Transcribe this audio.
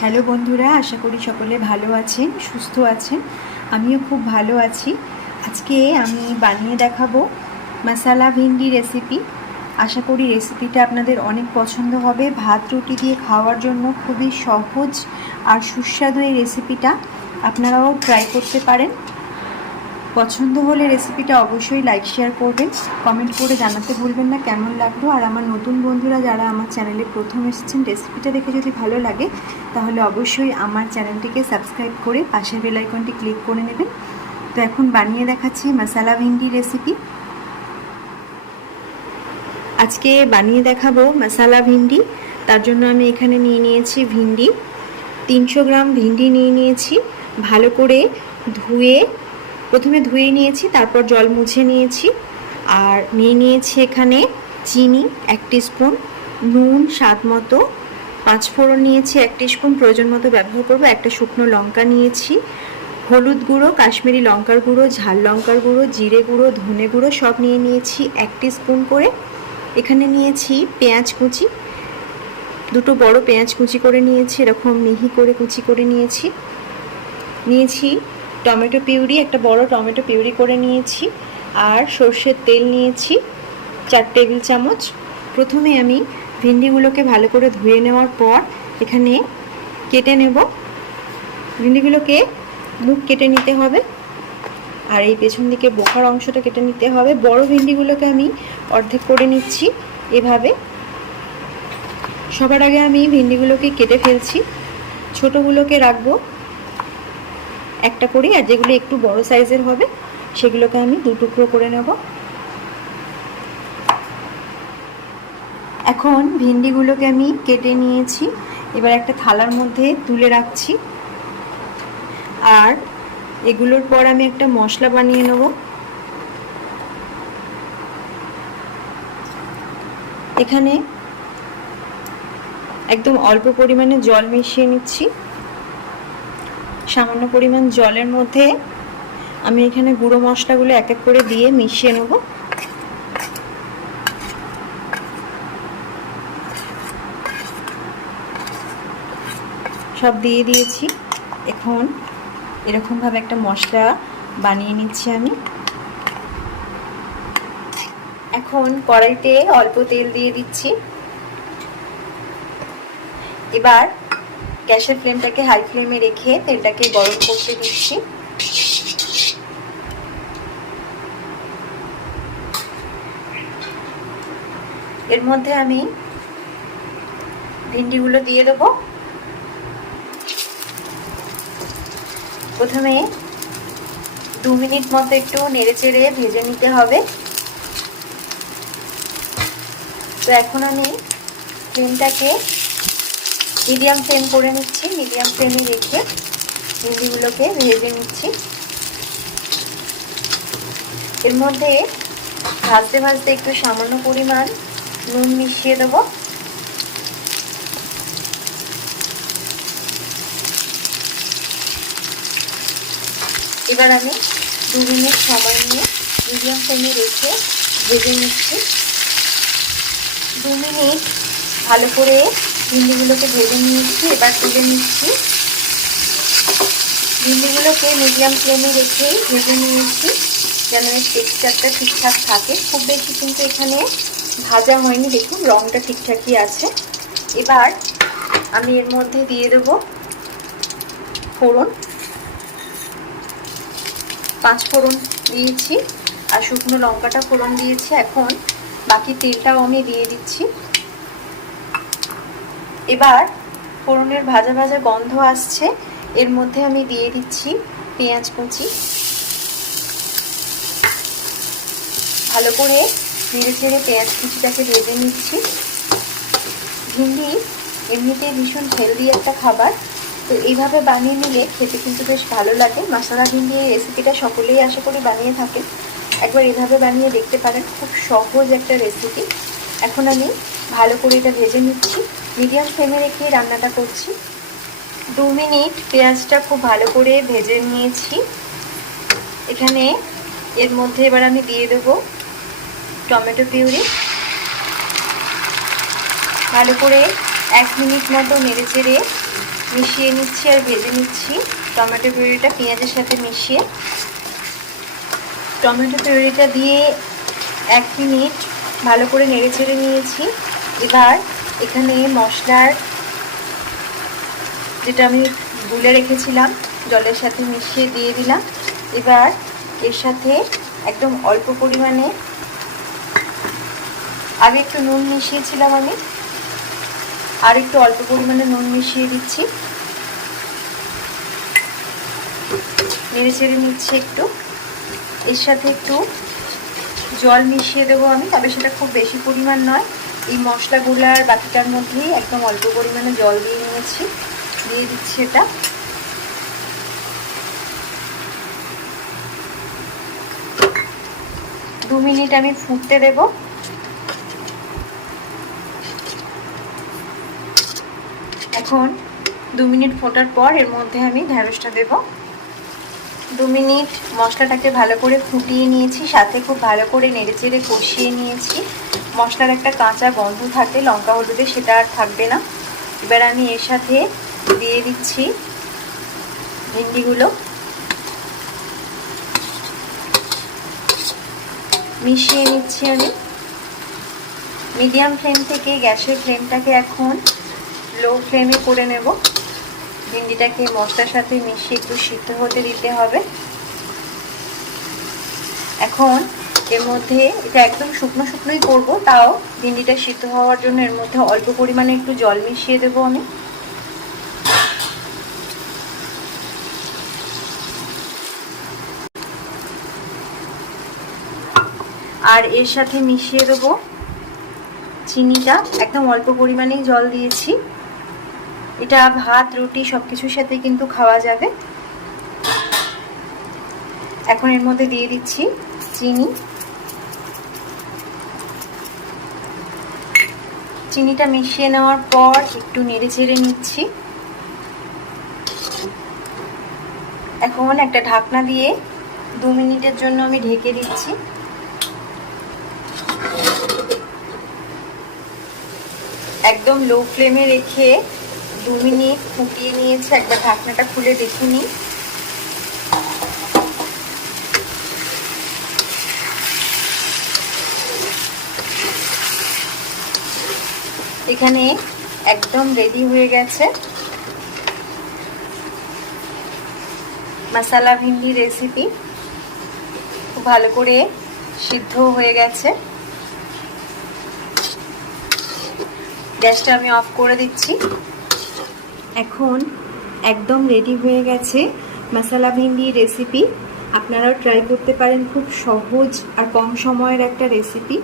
Hello বন্ধুরা, আশা করি সকলে ভালো আছেন, সুস্থ আছেন। আমিও খুব ভালো আছি। আজকে আমি বানিয়ে দেখাবো মশালা ভিন্ডি রেসিপি আশা করি রেসিপিটা আপনাদের অনেক পছন্দ হবে। ভাত, রুটি দিয়ে খাওয়ার জন্য খুবই সহজ আর সুস্বাদু এই রেসিপিটা আপনারাও ট্রাই করতে পারেন। পছন্দ হলে রেসিপিটা অবশ্যই লাইক শেয়ার করবেন। কমেন্ট করে জানাতে ভুলবেন না, কেমন লাগল? আর আমার নতুন বন্ধুরা যারা আমার চ্যানেলে প্রথম এসেছেন রেসিপিটা দেখে যদি ভালো লাগে, তাহলে অবশ্যই আমার চ্যানেলটিকে সাবস্ক্রাইব করে পাশের বেল আইকনটি ক্লিক করে নেবেন। তো এখন বানিয়ে দেখাচ্ছি মশালা ভিন্ডি রেসিপি আজকে বানিয়ে দেখাবো মশালা ভিন্ডি। তার জন্য আমি এখানে নিয়ে নিয়েছি ভিন্ডি। তিনশো গ্রাম ভিন্ডি নিয়ে নিয়েছি। ভালো করে ধুয়ে প্রথমে ধুয়ে নিয়েছি, তারপর জল মুছে নিয়েছি। আর নিয়ে নিয়েছি এখানে চিনি, এক স্পুন নুন, স্বাদ মতো। পাঁচ ফোড়ন নিয়েছি, এক স্পুন প্রয়োজন মতো ব্যবহার করব। একটা শুকনো লঙ্কা নিয়েছি, হলুদ গুঁড়ো, কাশ্মীরি লঙ্কার গুঁড়ো, ঝাল লঙ্কার গুঁড়ো, জিরে গুঁড়ো, ধনে গুঁড়ো, সব নিয়ে নিয়েছি এক স্পুন করে। এখানে নিয়েছি পেঁয়াজ কুচি, দুটো বড় পেঁয়াজ কুচি করে নিয়েছি, এরকম মিহি করে কুচি করে নিয়েছি। নিয়েছি টমেটো পিউরি, একটা বড় টমেটো পিউরি করে নিয়েছি আর সর্ষের তেল নিয়েছি, চার টেবিল চামচ। প্রথমে আমি ভিন্ডিগুলোকে ভালো করে ধুয়ে নেওয়ার পর এখানে কেটে নেব। ভিন্ডিগুলোকে মুখ কেটে নিতে হবে আর এই পেছন দিকে বোখার অংশটা কেটে নিতে হবে। বড় ভিন্ডিগুলোকে আমি অর্ধেক করে নিচ্ছি এভাবে। সবার আগে আমি ভিন্ডিগুলোকে কেটে ফেলছি। ছোটোগুলোকে রাখব। একটা করে, আর যেগুলো একটু বড় সাইজের হবে, সেগুলোকে আমি দু টুকরো করে নেব। এখন ভিন্ডিগুলোকে আমি কেটে নিয়েছি, এবার একটা থালার মধ্যে তুলে রাখছি। আর এগুলোর পর আমি একটা মশলা বানিয়ে নেব। এখানে একদম অল্প পরিমাণে জল মিশিয়ে নিচ্ছি। সামান্য পরিমাণ জলের মধ্যে আমি এখানে গুঁড়ো মশলাগুলো এক এক করে দিয়ে মিশিয়ে নেব। সব দিয়ে দিয়েছি। এখন এরকমভাবে একটা মশলা বানিয়ে নিচ্ছি আমি। এখন কড়াইতে অল্প তেল দিয়ে দিচ্ছি। এবার গ্যাসের ফ্লেমটাকে হাই ফ্লেমে রেখে তেলটাকে গরম করতে দিচ্ছি। এর মধ্যে আমি ভিন্ডিগুলো দিয়ে দেব। প্রথমে দু মিনিট মতো একটু নেড়ে চেড়ে ভেজে নিতে হবে। তো এখন আমি ফ্লেমটাকে মিডিয়াম ফ্লেম করে নিচ্ছি, মিডিয়াম ফ্লেমে রেখে ভিন্ডিগুলোকে ভেজে নিচ্ছি। এর মধ্যে ভাজতে ভাজতে একটু সামান্য পরিমাণ নুন মিশিয়ে দেব। এবার আমি দু মিনিট সময় নিয়ে মিডিয়াম ফ্লেমে রেখে ভেজে নিচ্ছি। দু মিনিট ভালো করে ভিন্ডিগুলোকে ভেজে নিয়েছি, এবার তুলে নিচ্ছি। ভিন্ডিগুলোকে মিডিয়াম ফ্লেমে রেখে ভেজে নিয়েছি, যেন এর টেক্সচারটা ঠিকঠাক থাকে। খুব বেশি কিন্তু এখানে ভাজা হয়নি, দেখুন রঙটা ঠিকঠাকই আছে। এবার আমি এর মধ্যে দিয়ে দেব ফোড়ন। পাঁচ ফোড়ন দিয়েছি, আর শুকনো লঙ্কাটা ফোড়ন দিয়েছি। এখন বাকি তেলটাও আমি দিয়ে দিচ্ছি। এবার ফোড়নের ভাজা ভাজা গন্ধ আসছে, এর মধ্যে আমি দিয়ে দিচ্ছি পেঁয়াজ কুচি। ভালো করে নেড়ে চেড়ে পেঁয়াজ কুচিটাকে ভেজে নিচ্ছি। ভিন্ডি এমনিতেই ভীষণ হেলদি একটা খাবার, তো এইভাবে বানিয়ে নিলে খেতে কিন্তু বেশ ভালো লাগে। মশলা ভিন্ডি এই রেসিপিটা সকলেই আশা করি বানিয়ে থাকেন। একবার এভাবে বানিয়ে দেখতে পারেন, খুব সহজ একটা রেসিপি এখন আমি ভালো করে এটা ভেজে নিচ্ছি। মিডিয়াম ফ্লেমে রেখে রান্নাটা করছি। দু মিনিট পেঁয়াজটা খুব ভালো করে ভেজে নিয়েছি। এখানে এর মধ্যে এবার আমি দিয়ে দেবো টমেটো পিউরি। ভালো করে এক মিনিট মতো নেড়ে চেড়ে মিশিয়ে নিচ্ছি আর ভেজে নিচ্ছি টমেটো পিউরিটা পেঁয়াজের সাথে মিশিয়ে। টমেটো পিউরিটা দিয়ে এক মিনিট ভালো করে নেড়ে চেড়ে নিয়েছি। এবার এখানে মশলার যেটা আমি গুলে রেখেছিলাম, জলের সাথে মিশিয়ে দিয়ে দিলাম। এবার এর সাথে একদম অল্প পরিমাণে আগে একটু নুন মিশিয়েছিলাম আমি। আর একটু অল্প পরিমাণে নুন মিশিয়ে দিচ্ছি। নেড়ে চেড়ে নিচ্ছি একটু। এর সাথে একটু জল মিশিয়ে দেবো আমি, তবে সেটা খুব বেশি পরিমাণ নয়। এই মশলাগুলার বাকিটার মধ্যেই একদম অল্প পরিমাণে জল দিয়ে নিয়েছি। দিয়ে দিচ্ছি এটা। দু মিনিট আমি ফুটতে দেব। এখন দু মিনিট ফোটার পর এর মধ্যে আমি ঢ্যাঁড়সটা দেব। দু মিনিট মশলাটাকে ভালো করে ফুটিয়ে নিয়েছি, সাথে খুব ভালো করে নেড়ে চেড়ে কষিয়ে নিয়েছি। মশলার একটা কাঁচা গন্ধ থাকে লঙ্কা হলুদে সেটা আর থাকবে না। এবার আমি এর সাথে দিয়ে দিচ্ছি ভিন্ডিগুলো। মিশিয়ে নিচ্ছি আমি। মিডিয়াম ফ্লেম থেকে গ্যাসের ফ্লেমটাকে এখন লো ফ্লেমে করে নেব। ভিন্ডিটাকে মশলার সাথে মিশিয়ে একটু সিদ্ধ হতে দিতে হবে? এখন এর মধ্যে এটা একদম শুকনো শুকনোই করব, তাও ভিন্ডিটা সিদ্ধ হওয়ার জন্য এর মধ্যে অল্প পরিমাণে একটু জল মিশিয়ে দেবো আমি। আর এর সাথে মিশিয়ে দেবো চিনিটা, একদম অল্প পরিমাণেই জল দিয়েছি। এটা ভাত, রুটি সব কিছুর সাথে কিন্তু খাওয়া যাবে। এখন এর মধ্যে দিয়ে দিচ্ছি চিনি। চিনিটা মিশিয়ে নেওয়ার পর একটু নেড়ে চেড়ে নিচ্ছি। এখন একটা ঢাকনা দিয়ে দু মিনিটের জন্য আমি ঢেকে দিচ্ছি। একদম লো ফ্লেমে রেখে দু মিনিট ফুটিয়ে নিয়েছে, একবার ঢাকনাটা খুলে দেখিনি এখানে একদম রেডি হয়ে গেছে। মশালা ভিন্ডি রেসিপি খুব ভালো করে সিদ্ধ হয়ে গেছে। গ্যাসটা আমি অফ করে দিচ্ছি। এখন একদম রেডি হয়ে গেছে মশালা ভিন্ডি রেসিপি আপনারাও ট্রাই করতে পারেন, খুব সহজ আর কম সময়ের একটা রেসিপি